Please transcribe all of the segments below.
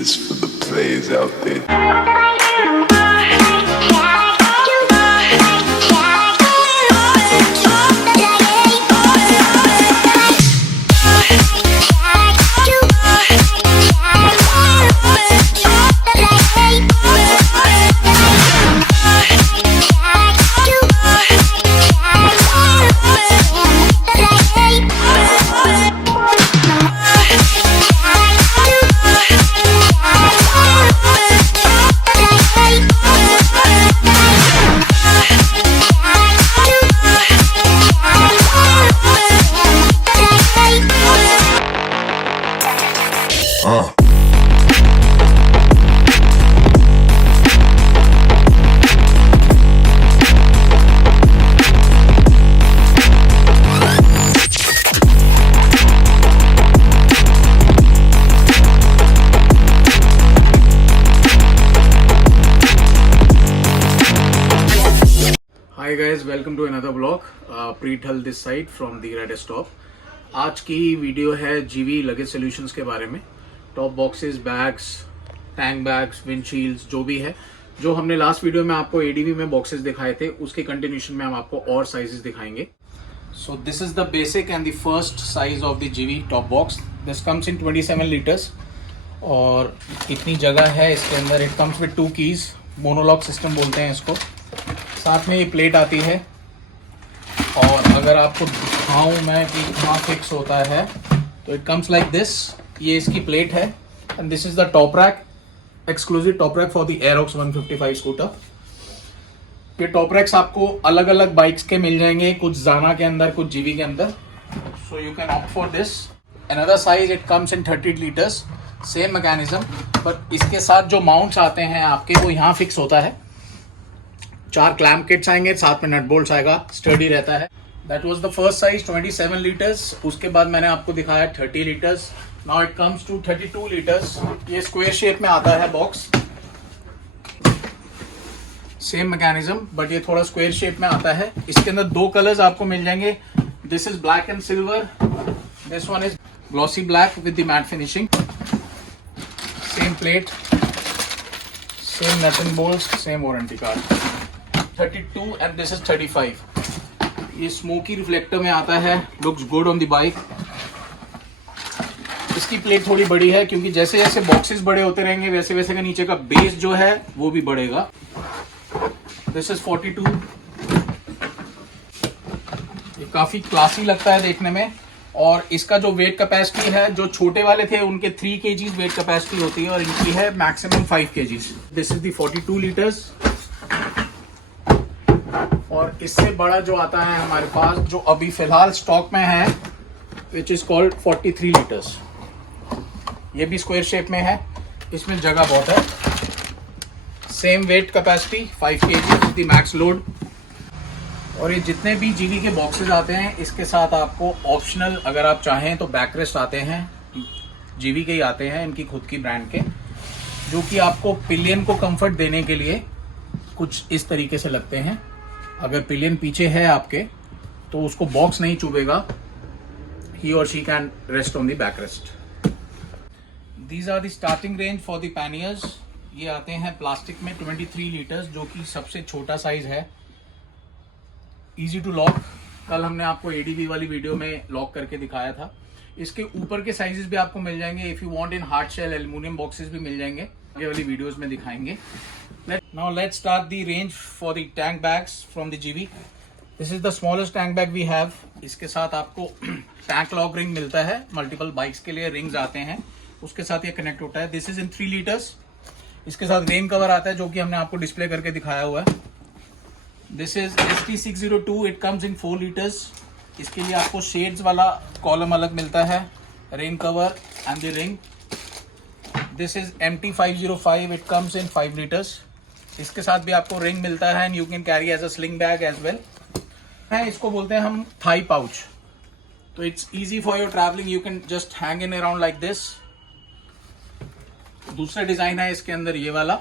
This for the players out there. Hi guys, welcome to another blog. Preet हल this side from the red stop. आज की video है जीवी luggage solutions के बारे में। Top boxes, bags, tank bags, windshields, जो भी है, जो हमने लास्ट वीडियो में आपको एडीवी में बॉक्सेस दिखाए थे, उसके कंटिन्यूशन में हम आपको और साइजेस दिखाएंगे। So this is the basic and the first size of the GV top box. This comes in 27 litres और इतनी जगह है इसके अंदर। It comes with 2 keys, monolock system बोलते हैं इसको। साथ में ये प्लेट आती है और अगर आपको दिखाऊं मैं कि कहाँ फिक्स होता है तो इट कम्स लाइक दिस। ये इसकी प्लेट है and this is the top rack, exclusive top rack for the Aerox 155 scooter. ये टॉप रैक्स आपको अलग अलग बाइक्स के मिल जाएंगे, कुछ जाना के अंदर, कुछ जीवी के अंदर। So you can opt for this. Another size, it comes in 30 litres, same mechanism, but इसके साथ जो माउंट्स आते हैं आपके, वो यहाँ फिक्स होता है। 4 क्लैम्प किट्स आएंगे, साथ में नट बोल्ट्स आएगा, स्टडी रहता है। That was the first size 27 litres. उसके बाद मैंने आपको दिखाया 30 litres. Now it comes to 32 litres. ये स्क्वायर शेप में आता है बॉक्स, सेम मैकेनिज्म, बट ये थोड़ा स्क्वायर शेप में आता है। इसके अंदर 2 कलर्स आपको मिल जाएंगे। This is black and silver, this one is glossy black with the matte finishing. Same plate, same nut and bolts, same warranty card. 32 and this is 35। ये स्मोकी रिफ्लेक्टर में आता है, looks good on the bike. इसकी plate थोड़ी बड़ी है क्योंकि जैसे जैसे बॉक्सेस बड़े होते रहेंगे वैसे वैसे का नीचे का बेस जो है वो भी बढ़ेगा। This is 42। ये काफी क्लासी लगता है देखने में और इसका जो वेट कैपेसिटी है, जो छोटे वाले थे उनके 3 kg वेट कैपेसिटी होती है और इनकी है maximum 5 kg। This is the 42 litres. और इससे बड़ा जो आता है हमारे पास, जो अभी फिलहाल स्टॉक में है, विच इज कॉल्ड 43 लीटर्स। ये भी स्क्वायर शेप में है, इसमें जगह बहुत है। Same wait capacity 5 kg the max load. और ये जितने भी जीवी के बॉक्सेस आते हैं, इसके साथ आपको ऑप्शनल, अगर आप चाहें तो बैकरेस्ट आते हैं, जीवी के ही आते हैं, इनकी खुद की ब्रांड के, जो कि आपको पिलियन को कंफर्ट देने के लिए कुछ इस तरीके से लगते हैं। अगर पिलियन पीछे है आपके तो उसको बॉक्स नहीं चुभेगा। ही और she can rest on the backrest. These are the starting range for the panniers. ये आते हैं प्लास्टिक में 23 लीटर्स, जो कि सबसे छोटा साइज है। इजी टू लॉक, कल हमने आपको एडीवी वाली वीडियो में लॉक करके दिखाया था। इसके ऊपर के साइजेस भी आपको मिल जाएंगे। If you want in hard shell aluminium boxes भी मिल जाएंगे, आगे वाली वीडियोस में दिखाएंगे। Now let's start the range for the tank bags from the GV. This is the smallest tank bag we have. इसके साथ आपको टैंक लॉक रिंग मिलता है, मल्टीपल बाइक्स के लिए रिंग्स आते हैं, उसके साथ ये कनेक्ट होता है। This is in 3 litres. इसके साथ रेन कवर आता है, जो कि हमने आपको डिस्प्ले करके दिखाया हुआ है। This is ST602, it comes in 4 litres. इसके लिए आपको शेड्स वाला कॉलम अलग मिलता है, rain cover and the ring. This is MT505, it comes in 5 litres. इसके साथ भी आपको रिंग मिलता है and you can carry as a sling bag as well. है, इसको बोलते हैं हम थाई पाउच। तो it's easy for your travelling, you can just hang in around like this. दूसरा डिजाइन है इसके अंदर ये वाला।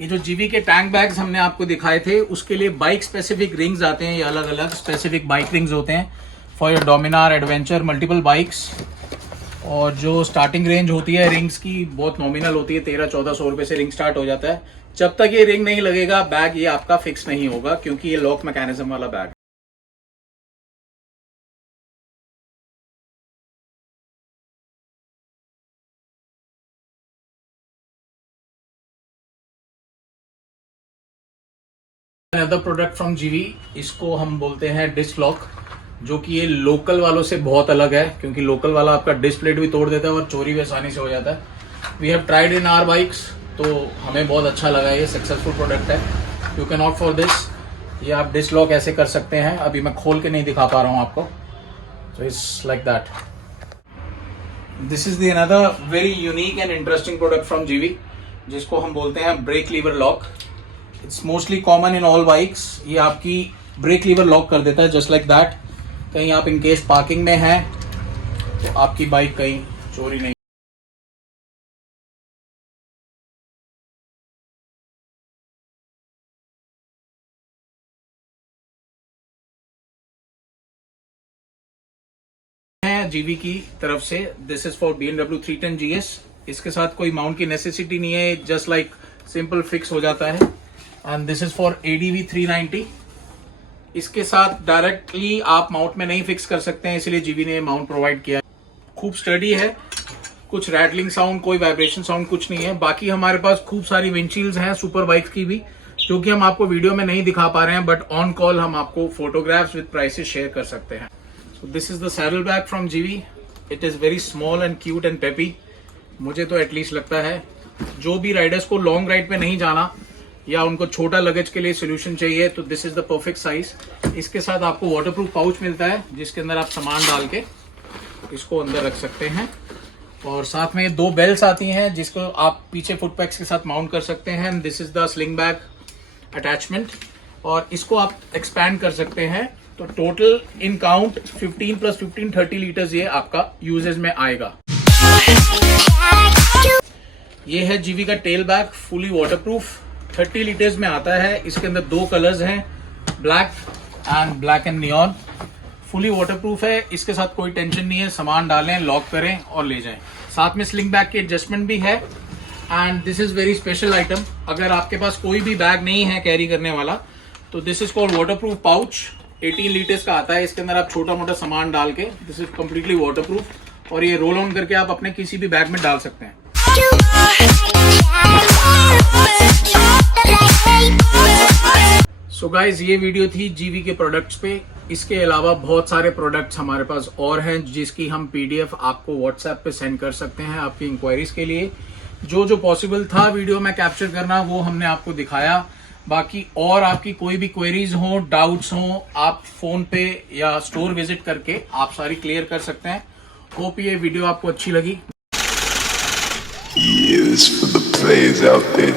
ये जो जीवी के टैंक बैग्स हमने आपको दिखाए थे, उसके लिए बाइक स्पेसिफिक रिंग्स आते हैं। ये अलग अलग स्पेसिफिक बाइक रिंग्स होते हैं for your Dominar, adventure, multiple bikes. और जो स्टार्टिंग रेंज होती है रिंग्स की बहुत नॉमिनल होती है, 1300-1400 रुपए से रिंग स्टार्ट हो जाता है। जब तक ये रिंग नहीं लगेगा बैग ये आपका फिक्स नहीं होगा, क्योंकि ये लॉक मैकेनिज्म वाला बैग है। अनदर प्रोडक्ट फ्रॉम जीवी, इसको हम बोलते हैं डिस्क लॉक, जो कि ये लोकल वालों से बहुत अलग है, क्योंकि लोकल वाला आपका डिस्क प्लेट भी तोड़ देता है और चोरी भी आसानी से हो जाता है। We have tried in our bikes, तो हमें बहुत अच्छा लगा, ये सक्सेसफुल प्रोडक्ट है। You can opt for this. ये आप डिस्क लॉक ऐसे कर सकते हैं, अभी मैं खोल के नहीं दिखा पा रहा हूँ आपको, तो it's like that. This is the another very unique and interesting product from जीवी, जिसको हम बोलते हैं brake lever lock. It's mostly common in all bikes. ये आपकी ब्रेक लीवर लॉक कर देता है जस्ट लाइक दैट। कहीं आप इन केस पार्किंग में हैं तो आपकी बाइक कहीं चोरी नहीं। है जीवी की तरफ से, this is for BMW 310 GS। इसके साथ कोई माउंट की नेसेसिटी नहीं है, जस्ट लाइक सिंपल फिक्स हो जाता है। And this is for ADV 390। इसके साथ डायरेक्टली आप माउंट में नहीं फिक्स कर सकते हैं, इसलिए जीवी ने माउंट प्रोवाइड किया है। खूब स्टडी है, कुछ रैटलिंग साउंड, कोई वाइब्रेशन साउंड कुछ नहीं है। बाकी हमारे पास खूब सारी विंडशील्ड्स हैं सुपर बाइक्स की भी, जो कि हम आपको वीडियो में नहीं दिखा पा रहे हैं, बट ऑन कॉल हम आपको फोटोग्राफ्स विद प्राइसेस शेयर कर सकते हैं। So this is the saddle bag from GV. It is very small and cute and peppy. मुझे तो एटलीस्ट लगता है जो भी राइडर्स को लॉन्ग राइड पे नहीं जाना या उनको छोटा लगेज के लिए सोल्यूशन चाहिए, तो this is the perfect size. इसके साथ आपको वाटरप्रूफ पाउच मिलता है, जिसके अंदर आप सामान डाल के इसको अंदर रख सकते हैं। और साथ में 2 बेल्ट्स आती हैं, जिसको आप पीछे फुट पैक्स के साथ माउंट कर सकते हैं। This is the sling bag attachment, और इसको आप एक्सपैंड कर सकते हैं। तो टोटल इन काउंट 15 + 15 30 लीटर्स ये आपका यूजेज में आएगा। ये है जीवी का tell bag, fully waterproof, 30 litres में आता है। इसके अंदर 2 कलर्स हैं, black and neon. Fully waterproof है, इसके साथ कोई टेंशन नहीं है, सामान डालें, लॉक करें और ले जाएं। साथ में स्लिंग बैग की एडजस्टमेंट भी है। And this is very special item. अगर आपके पास कोई भी बैग नहीं है कैरी करने वाला, तो this is called waterproof pouch. 18 litres का आता है, इसके अंदर आप छोटा मोटा सामान डाल के, दिस इज कम्प्लीटली वाटरप्रूफ, और ये रोल ऑन करके आप अपने किसी भी बैग में डाल सकते हैं। सो गाइज, ये वीडियो थी जीवी के प्रोडक्ट्स पे। इसके अलावा बहुत सारे प्रोडक्ट्स हमारे पास और हैं, जिसकी हम PDF आपको व्हाट्सएप पे सेंड कर सकते हैं आपकी इंक्वायरीज के लिए। जो पॉसिबल था वीडियो में कैप्चर करना, वो हमने आपको दिखाया। बाकी और आपकी कोई भी क्वेरीज हो, डाउट्स हो, आप फोन पे या स्टोर विजिट करके आप सारी क्लियर कर सकते हैं। होप ये वीडियो आपको अच्छी लगी। E is for the plays out there.